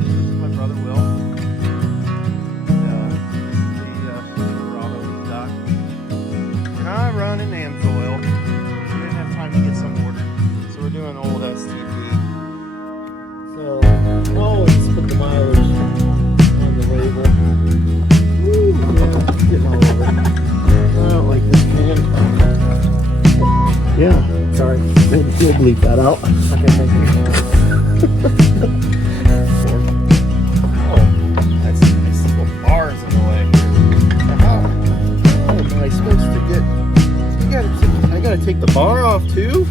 Alright, this is my brother Will. The Silverado he's got. And I run an AMSOIL. We didn't have time to get some ordered, so we're doing old STP. So, oh, let's put the mileage on the label. Woo, yeah, getting all over. I don't like this can. Yeah, sorry. We'll bleep that out. Okay, thank you. Oh, that's nice little bars in the way. How am I supposed to get? I gotta take the bar off too.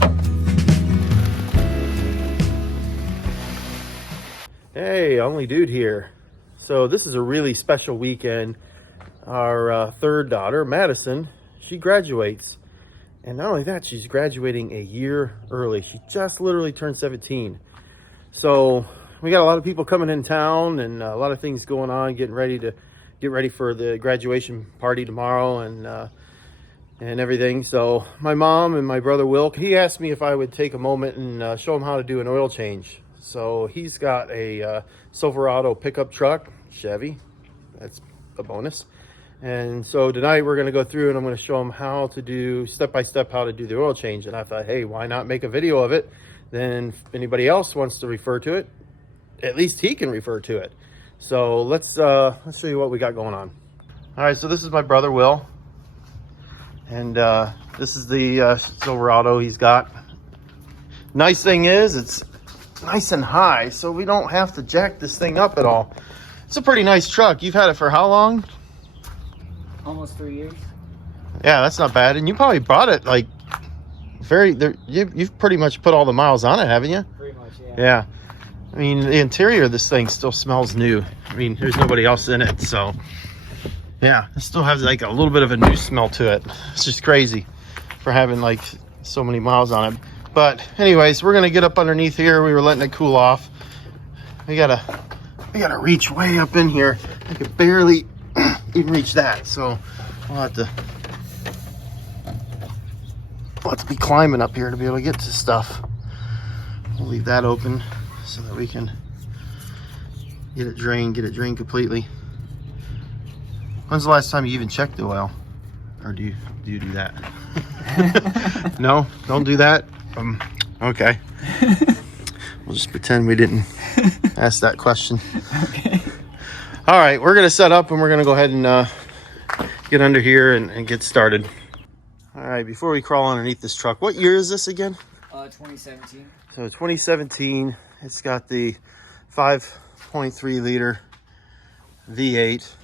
Hey, only dude here. So this is a really special weekend. Our third daughter, Madison, she graduates. And not only that, she's graduating a year early. She just literally turned 17. So we got a lot of people coming in town and a lot of things going on, getting ready for the graduation party tomorrow and everything. So my mom and my brother Will, he asked me if I would take a moment and show him how to do an oil change. So he's got a Silverado pickup truck, Chevy. That's a bonus. And so tonight we're going to go through and I'm going to show him how to do step-by-step how to do the oil change. And I thought, hey, why not make a video of it? Then if anybody else wants to refer to it, at least he can refer to it. So let's show you what we got going on. All right, so this is my brother Will. And this is the Silverado he's got. Nice thing is it's nice and high, so we don't have to jack this thing up at all. It's a pretty nice truck. You've had it for how long? Almost 3 years. Yeah, that's not bad. And you probably bought it like you've pretty much put all the miles on it, haven't you? Pretty much, yeah. Yeah. I mean, the interior of this thing still smells new. I mean, there's nobody else in it, so yeah, it still has like a little bit of a new smell to it. It's just crazy for having like so many miles on it. But anyways, we're gonna get up underneath here. We were letting it cool off. We gotta reach way up in here. I could barely even reach that, so we'll have to be climbing up here to be able to get to stuff. We'll leave that open so that we can get it drained completely. When's the last time you even checked the oil? Or do you do that? No, don't do that. Okay. We'll just pretend we didn't ask that question. Okay. All right, we're gonna set up and we're gonna go ahead and get under here and get started. All right, before we crawl underneath this truck, what year is this again? 2017. So 2017, it's got the 5.3 liter V8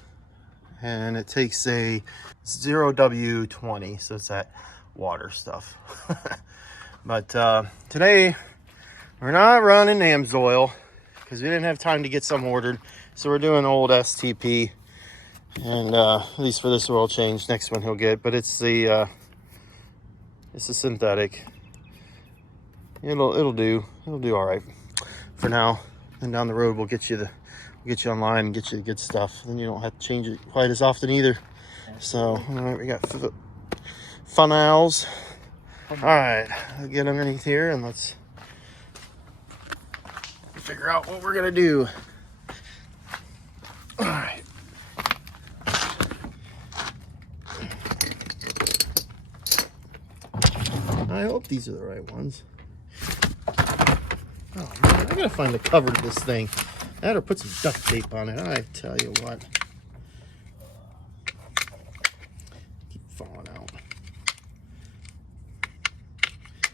and it takes a 0W20, so it's that water stuff. But today we're not running AMSOIL because we didn't have time to get some ordered. So we're doing old STP, and at least for this oil change, next one he'll get. But it's the synthetic. It'll do all right for now. And down the road we'll get you online and get you the good stuff. Then you don't have to change it quite as often either. So all right, we got funnels. All right, I'll get underneath here and let's figure out what we're gonna do. All right. I hope these are the right ones. Oh man, I gotta find the cover to this thing. I had to put some duct tape on it. I tell you what. Keep falling out.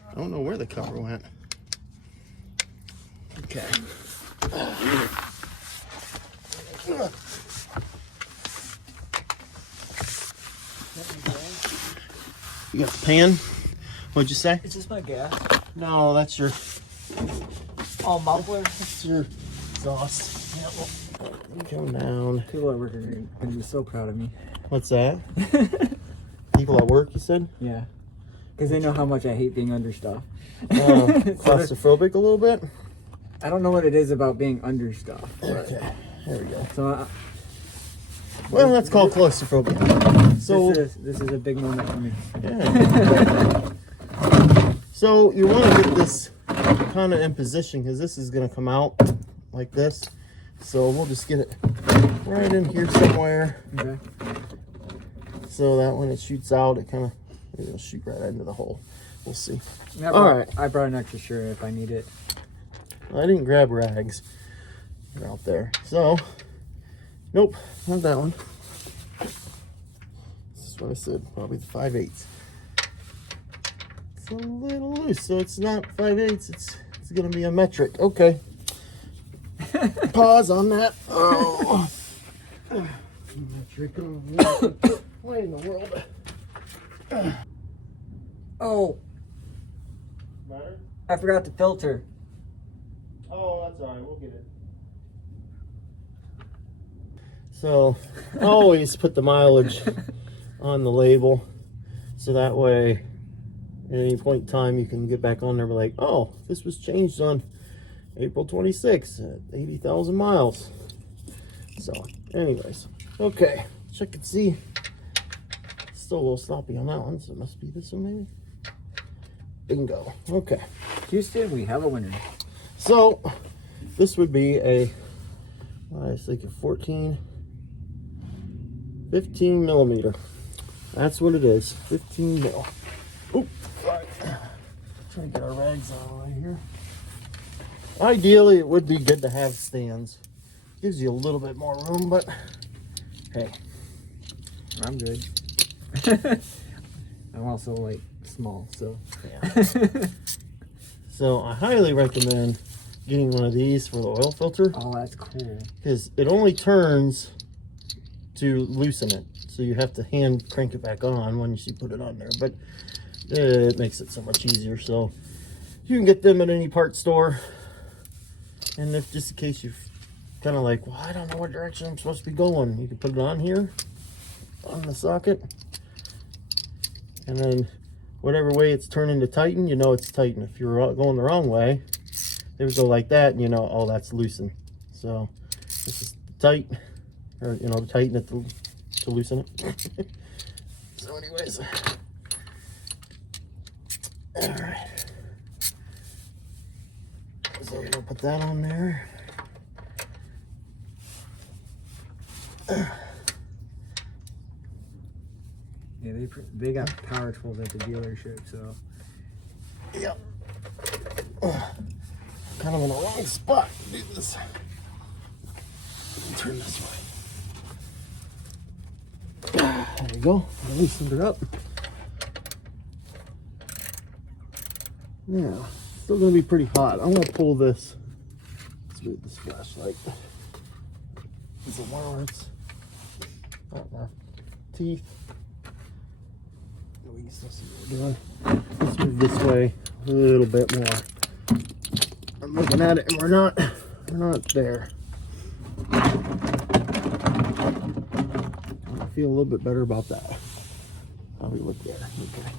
I don't know where the cover went. Okay. You got the pan? What'd you say? Is this my gas? No, that's your... Oh, muffler? That's your exhaust. Yeah, well, you come down. People at work are going to be so proud of me. What's that? People at work, you said? Yeah. Because they know how much I hate being under stuff. Claustrophobic a little bit? I don't know what it is about being understuffed. Okay, there we go. So, well, that's called claustrophobia. So this is a big moment for me. Yeah. So you want to get this kind of in position because this is going to come out like this, So we'll just get it right in here somewhere. Okay. So that when it shoots out, it kind of, it'll shoot right into the hole. We'll see. All right. I brought an extra shirt if I need it. I didn't grab rags. They're out there. So, nope, not that one. This is what I said, probably the 5/8. It's a little loose, so it's not 5/8. It's going to be a metric. Okay. Pause on that. Oh. Metric. What in the world? Oh, Matter? I forgot the filter. Oh, that's all right. We'll get it. So, always put the mileage on the label, so that way, at any point in time, you can get back on there and be like, oh, this was changed on April 26th at 80,000 miles. So, anyways, okay, check and see. Still a little sloppy on that one, so it must be this one maybe. Bingo. Okay. Houston, we have a winner. So, this would be a, I was thinking 15 millimeter. That's what it is, 15 mil. Oop, sorry. Trying to get our rags out right here. Ideally, it would be good to have stands. Gives you a little bit more room, but hey. I'm good. I'm also like small, so Yeah. So I highly recommend getting one of these for the oil filter. Oh, that's cool. Because it only turns to loosen it. So you have to hand crank it back on once you put it on there. But it makes it so much easier. So you can get them at any part store. And if just in case you're kind of like, well, I don't know what direction I'm supposed to be going, you can put it on here, on the socket. And then whatever way it's turning to tighten, you know it's tighten. If you're going the wrong way, it would go like that, and you know, oh, that's loosen. So this is tight, or you know, tighten it to loosen it. So anyways, all right. So we're gonna put that on there. Yeah, they got power tools at the dealership, so. Yep. Kind of in the wrong spot to do this. Turn this way. There you go. I loosened it up. Now, still gonna be pretty hot. I'm gonna pull this. Let's move this flashlight. Is it where it's teeth? We can still see what we're doing. Let's move this way a little bit more. I'm looking at it and we're not there. I feel a little bit better about that. How we look there. Okay.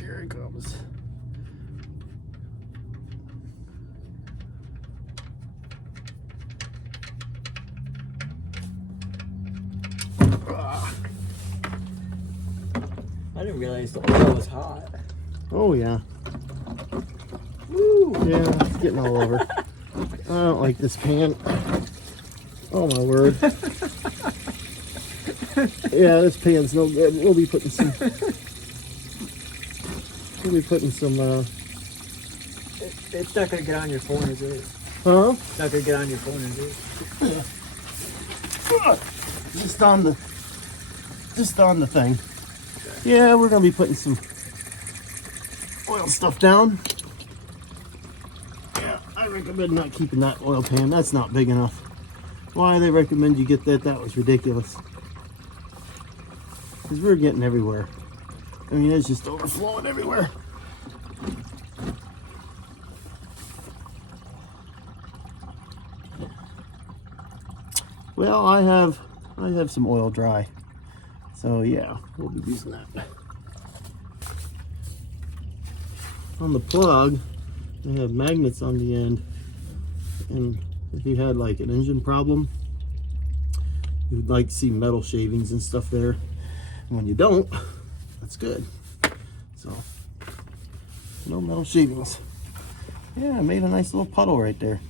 Here it comes. I didn't realize the oil was hot. Oh yeah. Woo! Yeah, it's getting all over. I don't like this pan. Oh my word. Yeah, this pan's no good. We'll be putting some It's not gonna get on your phone, is it? huh? It's not gonna get on your phone, is it? Just on the thing. Yeah, we're gonna be putting some oil stuff down. Yeah, I recommend not keeping that oil pan. That's not big enough. Why they recommend you get that? That was ridiculous. Because we're getting everywhere. I mean, it's just overflowing everywhere. Well, I have some oil dry. So yeah, we'll be using that. On the plug, they have magnets on the end. And if you had like an engine problem, you'd like to see metal shavings and stuff there. And when you don't, that's good. So, no metal shavings. Yeah, I made a nice little puddle right there.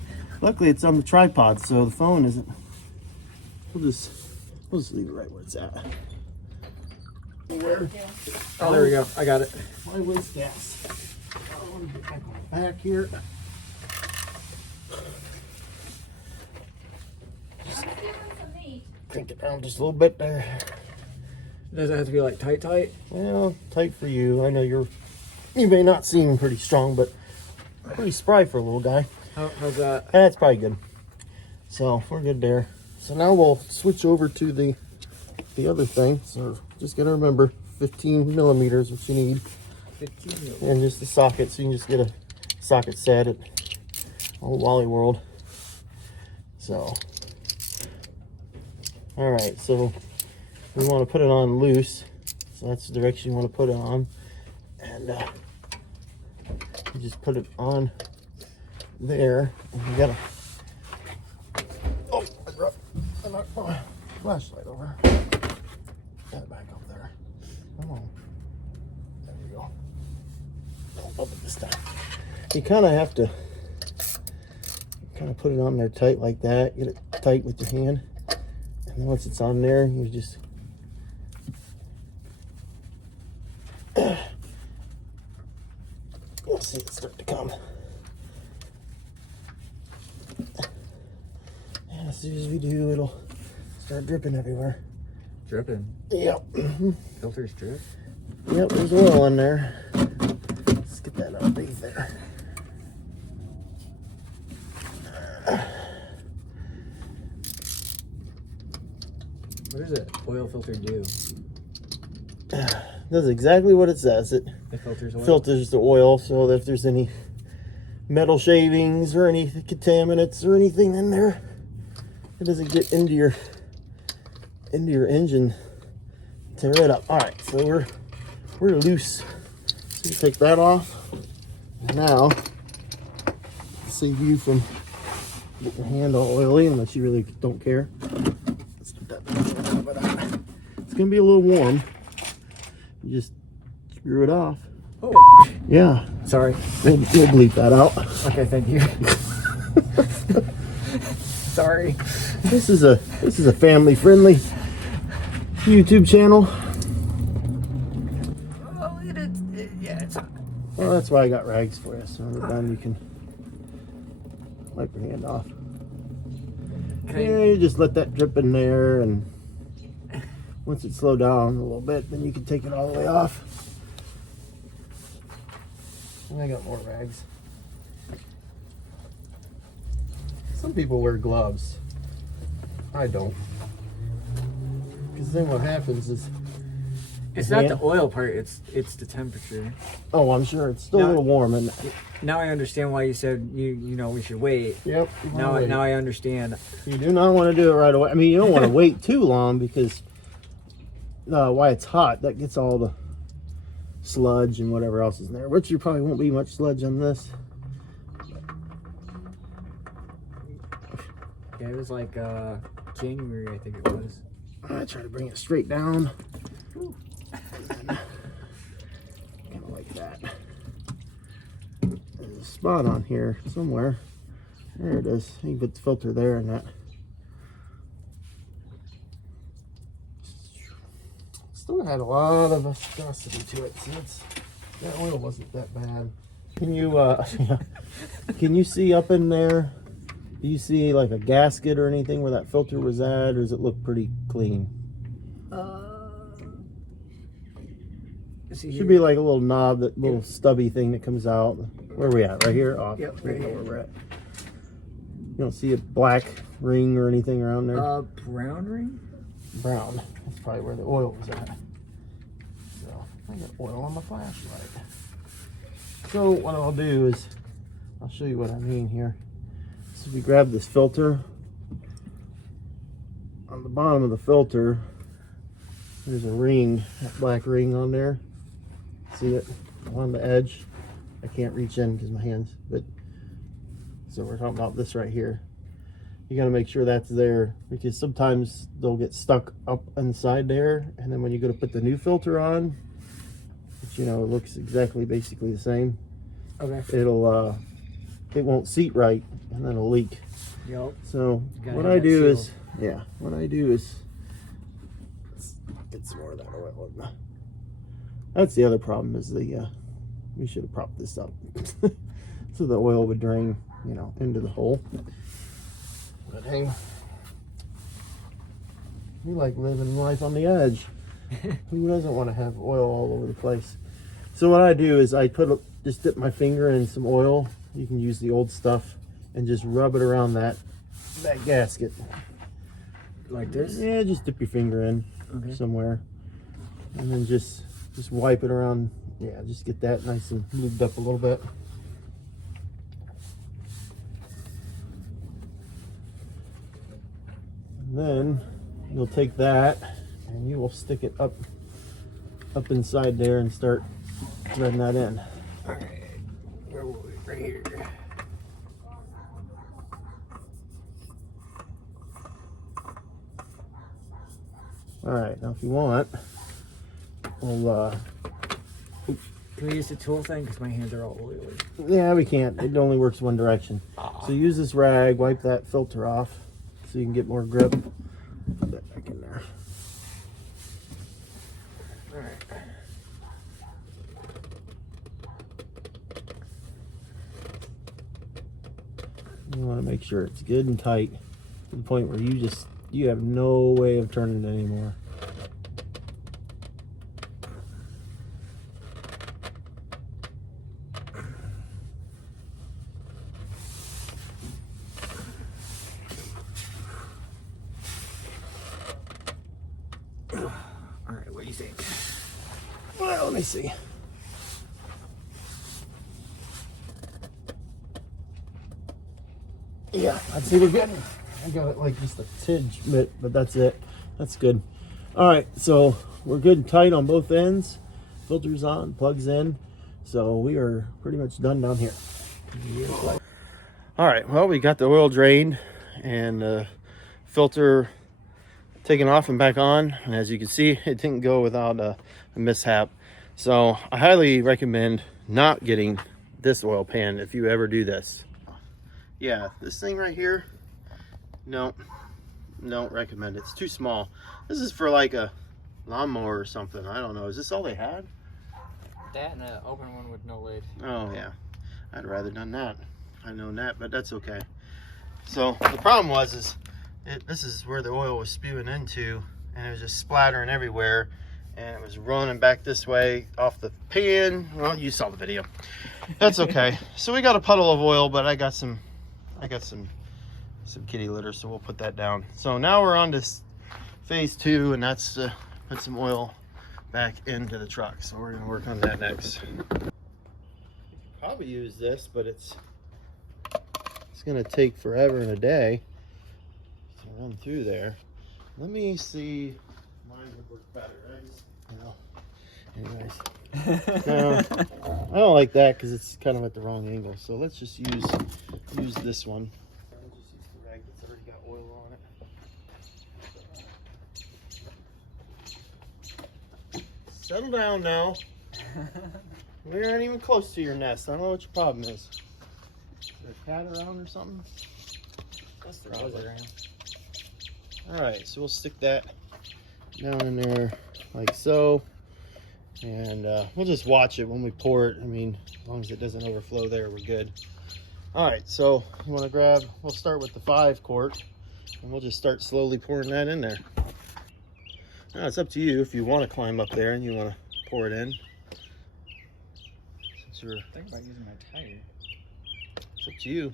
Luckily, it's on the tripod, so the phone isn't. We'll just leave it right where it's at. Where? Oh, there we go. I got it. My waste gas. I want to get back here. Crank it down just a little bit there. Does it have to be like tight? Well, tight for you. I know you may not seem pretty strong, but pretty spry for a little guy. How's that? That's probably good. So we're good there. So now we'll switch over to the other thing. So just gotta remember 15 millimeters what you need. 15 millimeters. And just the socket, so you can just get a socket set at old Wally World. So, all right, so we want to put it on loose. So that's the direction you want to put it on. And you just put it on there. And you gotta, oh, I knocked my flashlight over. That back up there. Come on. There we go. Don't bump it this time. You kind of have to put it on there tight like that. Get it tight with your hand. And then once it's on there, you just you'll see it start to come. And as soon as we do, it'll start dripping everywhere. Dripping? Yep. Filters drip? Yep, there's oil in there. Let's get that underneath there. What does an oil filter do? Does exactly what it says. It filters oil? Filters the oil, so that if there's any metal shavings or any contaminants or anything in there, it doesn't get into your engine. Tear it up. All right, so we're loose. So you take that off. Now, save you from getting your hand all oily unless you really don't care. Let's put that back a little bit on. It's gonna be a little warm. You just screw it off. Oh, yeah. Sorry. We'll bleep that out. Okay, thank you. Sorry. This is a family-friendly YouTube channel. Oh, yeah, it's hot. Well, that's why I got rags for you. So when we're done, you can wipe your hand off. Yeah, you just let that drip in there, and once it slows down a little bit, then you can take it all the way off. And I got more rags. Some people wear gloves. I don't. Because then what happens is... It's not the oil part, it's the temperature. Oh, I'm sure. It's still a little warm. And now I understand why you said you know we should wait. Yep. Now I understand. You do not want to do it right away. I mean, you don't want to wait too long because while it's hot, that gets all the sludge and whatever else is in there. Which you probably won't be much sludge on this. Yeah, it was like January, I think it was. I try to bring it straight down. Kind of like that. There's a spot on here somewhere. There it is. You can put the filter there and that. Still had a lot of viscosity to it. See, that oil wasn't that bad. Can you see up in there? Do you see like a gasket or anything where that filter was at, or does it look pretty clean? Should be like a little knob, that little stubby thing that comes out. Where are we at? Right here? Off. Yep, right here. Where we're at. You don't see a black ring or anything around there? Brown ring? Brown. That's probably where the oil was at. So, I got oil on my flashlight. So, what I'll do is, I'll show you what I mean here. So, we grab this filter. On the bottom of the filter, there's a ring, that black ring on there. See it on the edge? I can't reach in because my hands, but so we're talking about this right here. You got to make sure that's there because sometimes they'll get stuck up inside there, and then when you go to put the new filter on, which it looks exactly basically the same. Okay. It'll it won't seat right, and then it'll leak. Yep. So Gotta what have I that do seal. is, yeah, what I do is, let's get some more of that oil in. That's the other problem is the, we should have propped this up so the oil would drain, you know, into the hole. But hey, we like living life on the edge. Who doesn't want to have oil all over the place? So what I do is I just dip my finger in some oil. You can use the old stuff and just rub it around that gasket. Like this? Yeah, just dip your finger in somewhere, and then just wipe it around. Yeah, just get that nice and lubed up a little bit. And then you'll take that and you will stick it up inside there and start threading that in. All right. Where were we? Right here. All right, now if you want, we'll Can we use the tool thing? Because my hands are all oily. yeah, we can't. It only works one direction. So use this rag, wipe that filter off so you can get more grip. Put that back in there. All right. You want to make sure it's good and tight to the point where you have no way of turning it anymore. All right. What do you think? Well, let me see. Yeah, I'd say we're good. I got it like just a tidge bit, but that's it. That's good. All right, so we're good and tight on both ends. Filters on, plugs in. So we are pretty much done down here. All right, well, we got the oil drained and filter taken off and back on. And as you can see, it didn't go without a mishap. So I highly recommend not getting this oil pan if you ever do this. Yeah, this thing right here, don't recommend it. It's too small. This is for like a lawnmower or something. I don't know. Is this all they had? That and an open one with no lid. Oh yeah, I'd rather done that. I know that, but that's okay. So the problem was this is where the oil was spewing into, and it was just splattering everywhere, and it was running back this way off the pan. Well, you saw the video. That's okay. So we got a puddle of oil, but I got some kitty litter, so we'll put that down. So now we're on to phase 2, and that's put some oil back into the truck. So we're gonna work on that next. Probably use this, but it's gonna take forever and a day to run through there. Let me see. Mine would work better. Anyways, no, I don't like that because it's kind of at the wrong angle. So let's just use this one. I'll just use the rag that's already got oil on it. Settle down now. We aren't even close to your nest. I don't know what your problem is. Is there a cat around or something? That's the rose. All right, so we'll stick that down in there like so. And we'll just watch it when we pour it. I mean, as long as it doesn't overflow there, we're good. All right, so you want to grab, we'll start with the 5 quart, and we'll just start slowly pouring that in there. Now it's up to you if you want to climb up there and you want to pour it in. Since you're, Think about using my tire. it's up to you.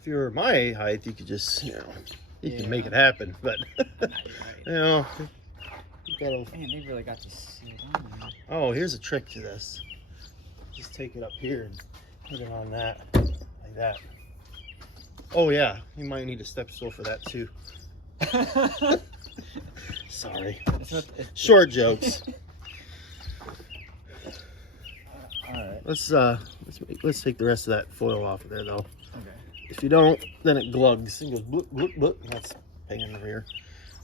If you're my height, you could just, you can make it happen, but you know, you gotta. Man, they really got this sealed on there. Oh, here's a trick to this. Just take it up here and put it on that, like that. Oh yeah, you might need a step stool for that too. Sorry. Short jokes. All right. Let's take the rest of that foil off of there though. Okay. If you don't, then it glugs. It goes bloop, bloop, bloop. That's pain in the rear.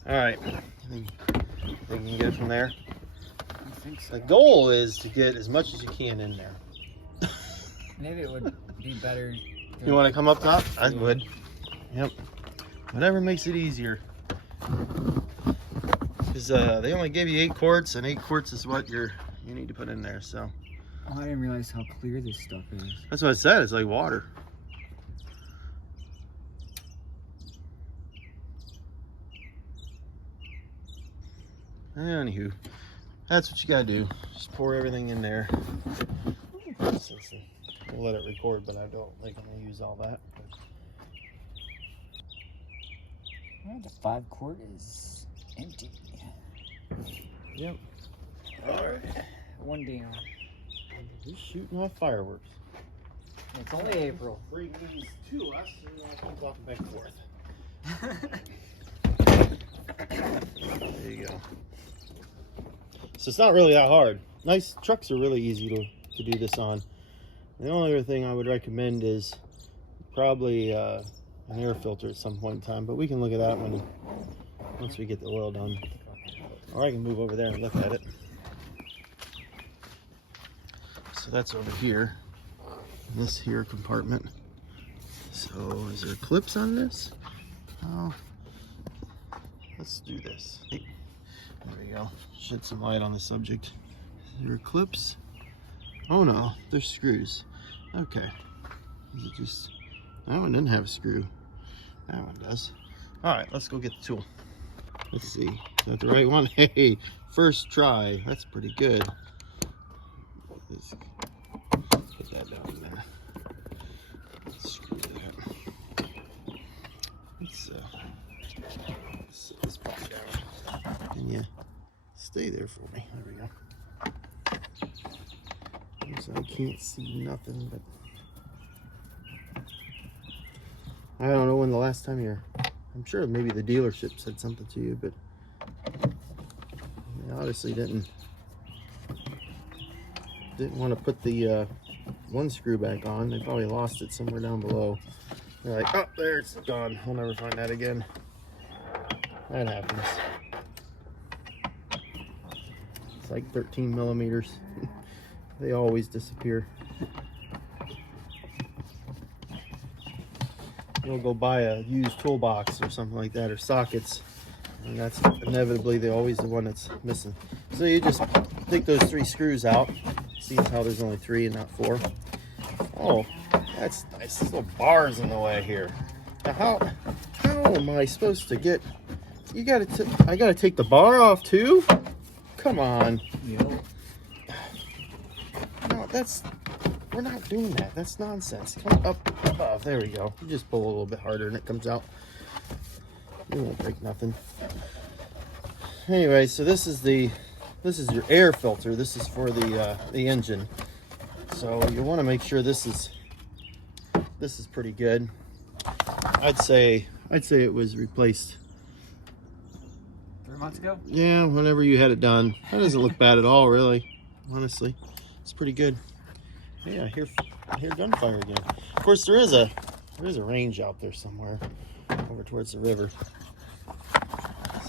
All right. Think you can get it from there? I think so. The goal is to get as much as you can in there. Maybe it would be better. You want to come up top? I would. Yep. Whatever makes it easier. Because they only give you 8 quarts, and 8 quarts is what you need to put in there. So. Oh, I didn't realize how clear this stuff is. That's what I said. It's like water. Anywho, that's what you gotta do. Just pour everything in there. We'll let it record, but I don't think I'm gonna use all that. Well, the 5 quart is empty. Yep. Alright. 1 down. Just shooting off fireworks. It's only April. Bring these to us and I'll keep walking back and forth. There you go. So it's not really that hard. Nice trucks are really easy to do this on. The only other thing I would recommend is probably an air filter at some point in time, but we can look at that once we get the oil done. Or I can move over there and look at it. So that's over here, this here compartment. So is there clips on this? Oh, let's do this. There we go. Shed some light on the subject. Is there clips? Oh no, there's screws. Okay. Is it just, that one doesn't have a screw. That one does. All right, let's go get the tool. Let's see, is that the right one? Hey, first try. That's pretty good. Let's put that down there. Let's screw that. Let's set this back down. Can you stay there for me? There we go. So I can't see nothing, but I don't know when the last time I'm sure maybe the dealership said something to you, but they obviously didn't want to put the one screw back on. They probably lost it somewhere down below. They're like, oh, there, it's gone. We'll never find that again. That happens. It's like 13 millimeters. They always disappear. You'll go buy a used toolbox or something like that, or sockets, and that's inevitably always the one that's missing. So you just take those 3 screws out. See how there's only 3 and not 4. Oh, that's nice. There's little bars in the way here. Now how am I supposed to get? I gotta take the bar off too. Come on. Yep. No, we're not doing that. That's nonsense. Come up above. There we go. You just pull a little bit harder and it comes out. It won't break nothing. Anyway, so this is your air filter. This is for the engine. So you want to make sure this is pretty good. I'd say it was replaced 3 months ago? Yeah, whenever you had it done. That doesn't look bad at all, really. Honestly, it's pretty good. Yeah, I hear gunfire again. Of course, there is a range out there somewhere over towards the river.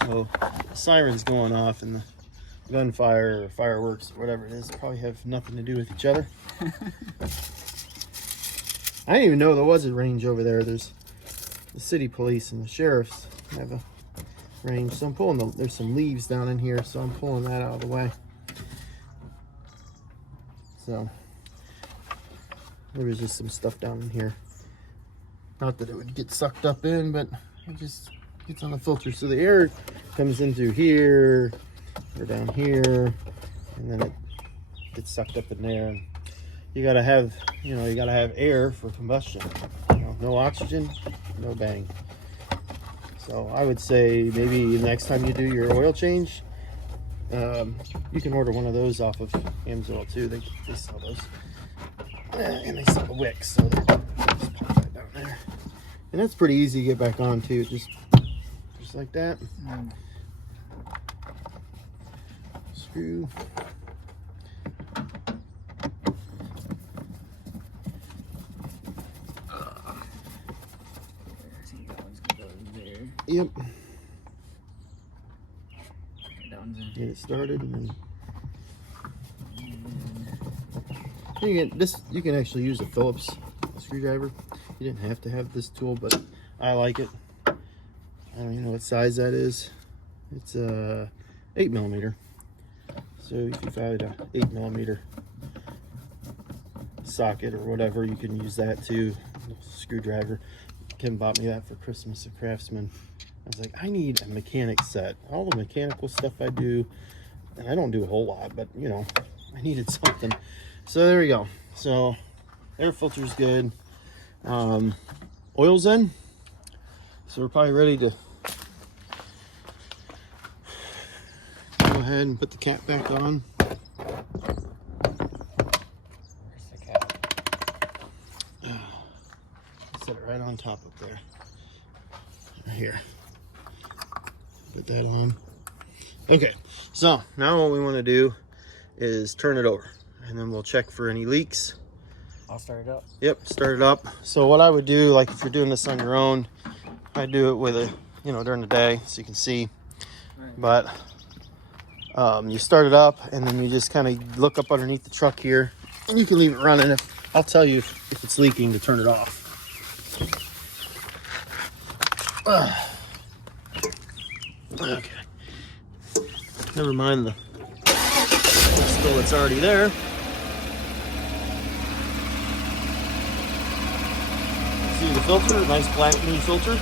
So the siren's going off, and the gunfire or fireworks or whatever it is probably have nothing to do with each other. I didn't even know there was a range over there. There's the city police and the sheriffs have a range. So I'm pulling there's some leaves down in here, so I'm pulling that out of the way. So there was just some stuff down in here. Not that it would get sucked up in, but it just gets on the filter. So the air comes in through here or down here, and then it gets sucked up in there. And you gotta have air for combustion. No oxygen, no bang. So I would say maybe next time you do your oil change, you can order one of those off of AMSOIL too. They sell those. And they sell the wicks, so just pop that down there. And that's pretty easy to get back on too, just like that. Screw. Yep. Get it started, and then You can actually use a Phillips screwdriver. You didn't have to have this tool, but I like it. I don't even know what size that is. It's 8mm. So if you find a 8mm socket or whatever, you can use that too. Screwdriver. Kim bought me that for Christmas at Craftsman. I was like, I need a mechanic set. All the mechanical stuff I do, and I don't do a whole lot, but you know, I needed something. So there we go. So air filter's good. Oil's in. So we're probably ready to go ahead and put the cap back on. Where's the cap? Set it right on top up there. Right here. Put that on. Okay, so now what we want to do is turn it over, and then we'll check for any leaks. I'll start it up. Yep, start it up. So what I would do, like if you're doing this on your own, I do it with during the day so you can see. Right. But you start it up, and then you just kind of look up underneath the truck here, and you can leave it running. I'll tell you if it's leaking to turn it off. Okay. Never mind the spill that's already there. See the filter, nice black new filter.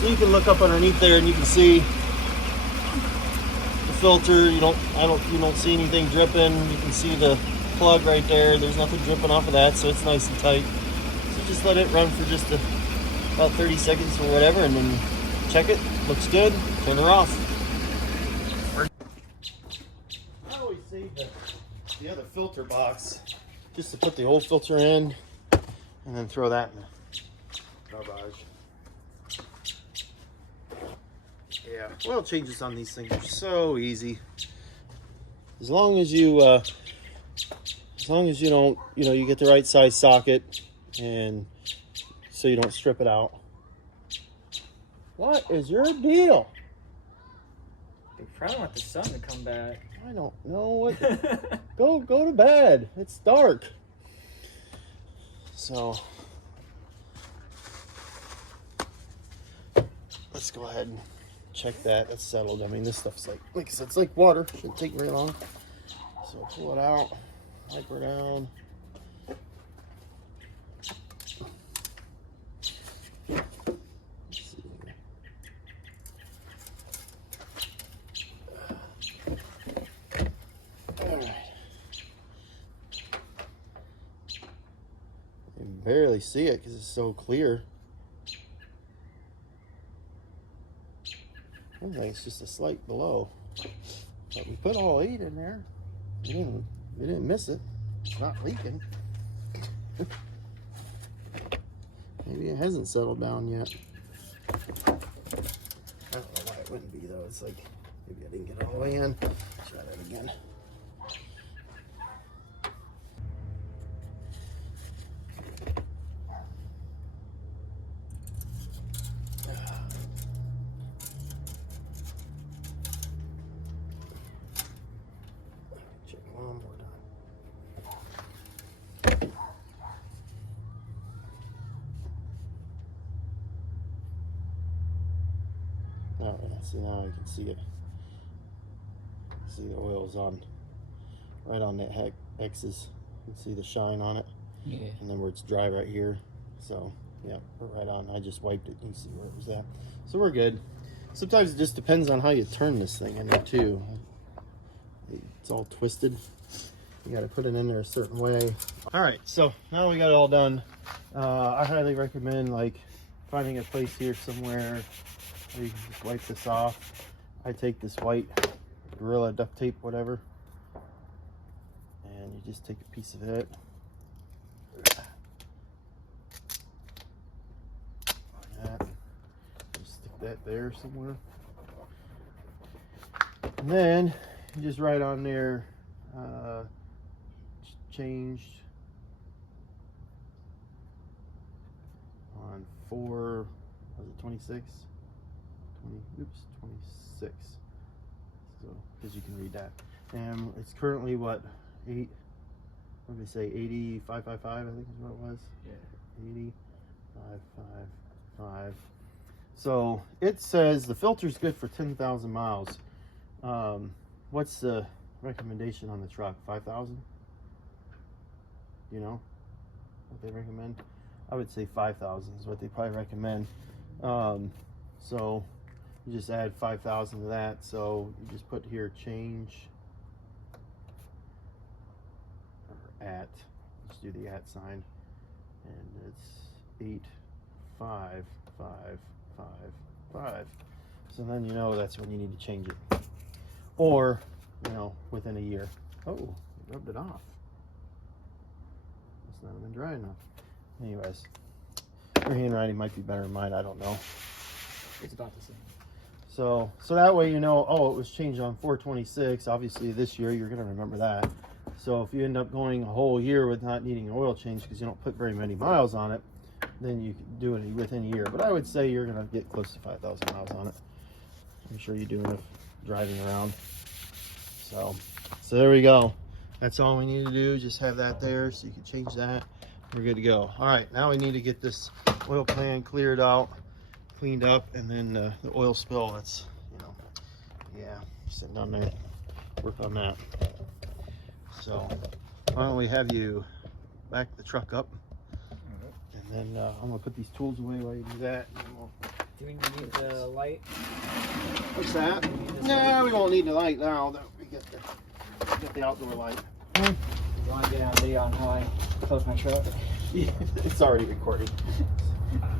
So you can look up underneath there and you can see the filter. You don't see anything dripping. You can see the plug right there. There's nothing dripping off of that, so it's nice and tight. So just let it run for just about 30 seconds or whatever, and then check it. Looks good. Turn her off. I always save the other filter box just to put the old filter in, and then throw that in the garbage. Yeah, oil changes on these things are so easy. As long as you don't, you get the right size socket, and so you don't strip it out. What is your deal? They probably want the sun to come back. I don't know what. Go to bed. It's dark. So let's go ahead and check that. It's settled. I mean, this stuff's like I said, it's like water. Shouldn't take very long. So pull it out, wipe her down. Barely see it because it's so clear. I think it's just a slight below. But we put all 8 in there. We didn't miss it. It's not leaking. Maybe it hasn't settled down yet. I don't know why it wouldn't be though. It's like maybe I didn't get all the way in. Try that again. Oh, yeah, see now you can see it. See the oil's on, right on the X's. You can see the shine on it. Yeah. And then where it's dry right here. So, yeah, we're right on. I just wiped it. You can see where it was at. So we're good. Sometimes it just depends on how you turn this thing in there too. It's all twisted. You got to put it in there a certain way. All right, so now we got it all done. I highly recommend finding a place here somewhere where you can just wipe this off. I take this white Gorilla duct tape, whatever, and you just take a piece of it. Like that. Just stick that there somewhere. And then you just write on there, changed on 4, was it 26? 26. So, because you can read that. And it's currently what, 8 what did they say, 8555, I think is what it was. Yeah. 8555. So it says the filter's good for 10,000 miles. What's the recommendation on the truck? 5,000? You know what they recommend? I would say 5,000 is what they probably recommend. So you just add 5,000 to that. So you just put here change or at. Just do the at sign, and it's 85555. So then you know that's when you need to change it, or you know within a year. Oh, you rubbed it off. Must not have been dry enough. Anyways, your handwriting might be better than mine. I don't know. It's about the same. So that way you know, oh, it was changed on 4/26. Obviously this year you're gonna remember that. So if you end up going a whole year with not needing an oil change because you don't put very many miles on it, then you can do it within a year. But I would say you're gonna get close to 5,000 miles on it. I'm sure you do enough driving around. So there we go. That's all we need to do. Just have that there so you can change that. We're good to go. All right, now we need to get this oil pan cleared out, cleaned up, and then the oil spill that's, you know, yeah, sitting down there, work on that. So why don't we have you back the truck up, and then I'm gonna put these tools away while you do that. And then we'll... Do we need the light? What's that? No, we won't need the light now that we get the outdoor light. You want to get on video on how I close my truck? Yeah, it's already recording.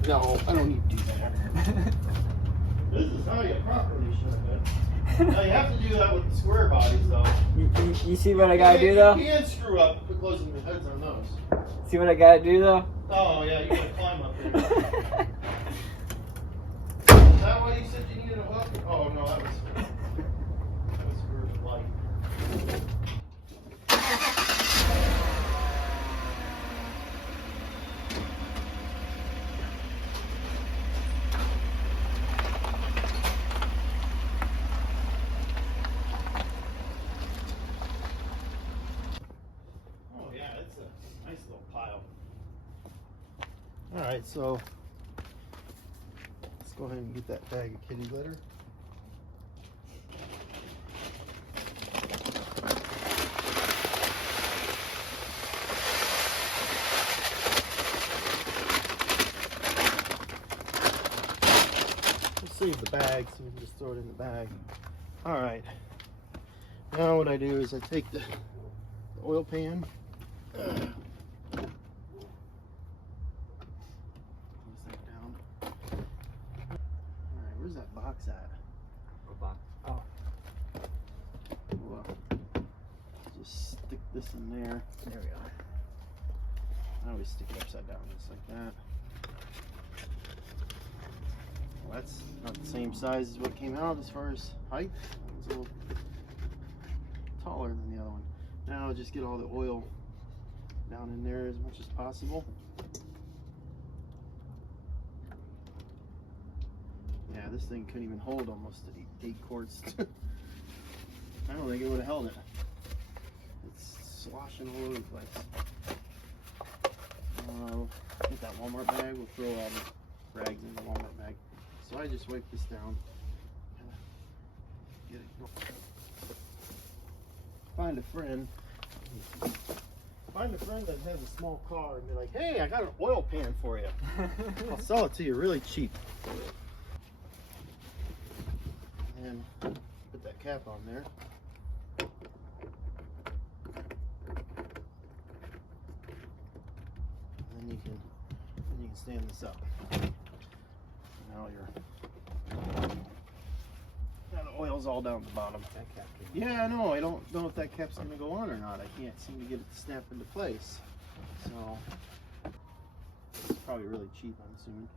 No, I don't need to do that. This is how you properly should have been. Now you have to do that with the square bodies though. You see what I gotta do though? You can't screw up for closing the heads on those. See what I gotta do though? Oh yeah, you gotta climb up there. Is that why you said you needed a hook? Oh no, that was for the light. All right, so let's go ahead and get that bag of kitty litter. We'll save the bag so we can just throw it in the bag. All right, now what I do is I take the oil pan. Where's that box at? What box? Oh. Well, just stick this in there. There we go. I always stick it upside down just like that. Well, that's not the same size as what came out as far as height. It's a little taller than the other one. Now I'll just get all the oil down in there as much as possible. Yeah, this thing couldn't even hold almost 8 quarts. I don't think it would have held it. It's sloshing all over the place. Get that Walmart bag. We'll throw all the rags in the Walmart bag. So I just wipe this down. Get it going. Find a friend. Find a friend that has a small car and be like, hey, I got an oil pan for you. I'll sell it to you really cheap. And put that cap on there. And then you can stand this up. Now the oil's all down the bottom. That cap can... Yeah, I know. I don't know if that cap's gonna go on or not. I can't seem to get it to snap into place. So it's probably really cheap, I'm assuming.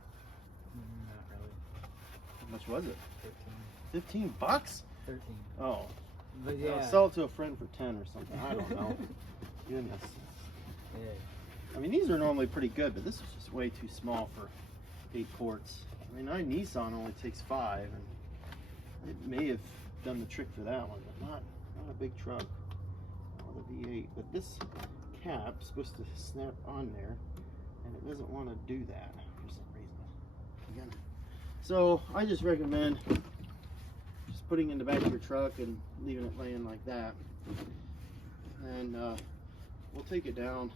Not really. How much was it? 15. 15 bucks? 13. Oh. But yeah. I'll sell it to a friend for 10 or something. I don't know. Goodness. Yeah. I mean, these are normally pretty good, but this is just way too small for 8 quarts. I mean, my Nissan only takes 5, and it may have done the trick for that one, but not a big truck. Not a V8. But this cap supposed to snap on there, and it doesn't want to do that for some reason. Again. So I just recommend just putting it in the back of your truck and leaving it laying like that. And we'll take it down.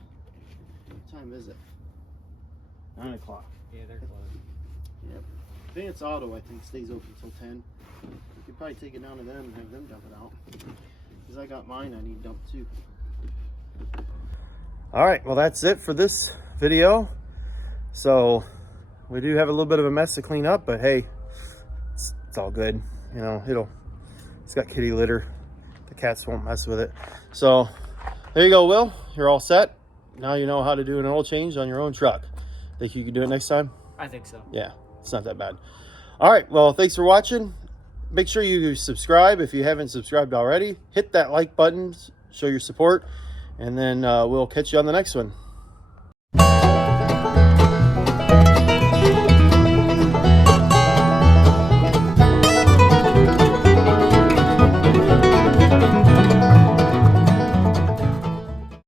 What time is it? 9 o'clock. Yeah, they're closed. Yep. I think it's auto. I think stays open until 10. You could probably take it down to them and have them dump it out. Because I got mine I need dumped too. All right, well that's it for this video. So we do have a little bit of a mess to clean up, but hey, it's all good. You know, it's got kitty litter. The cats won't mess with it. So there you go, Will. You're all set. Now you know how to do an oil change on your own truck. Think you can do it next time? I think so. Yeah, it's not that bad. All right, well, thanks for watching. Make sure you subscribe if you haven't subscribed already. Hit that like button, show your support, and then we'll catch you on the next one.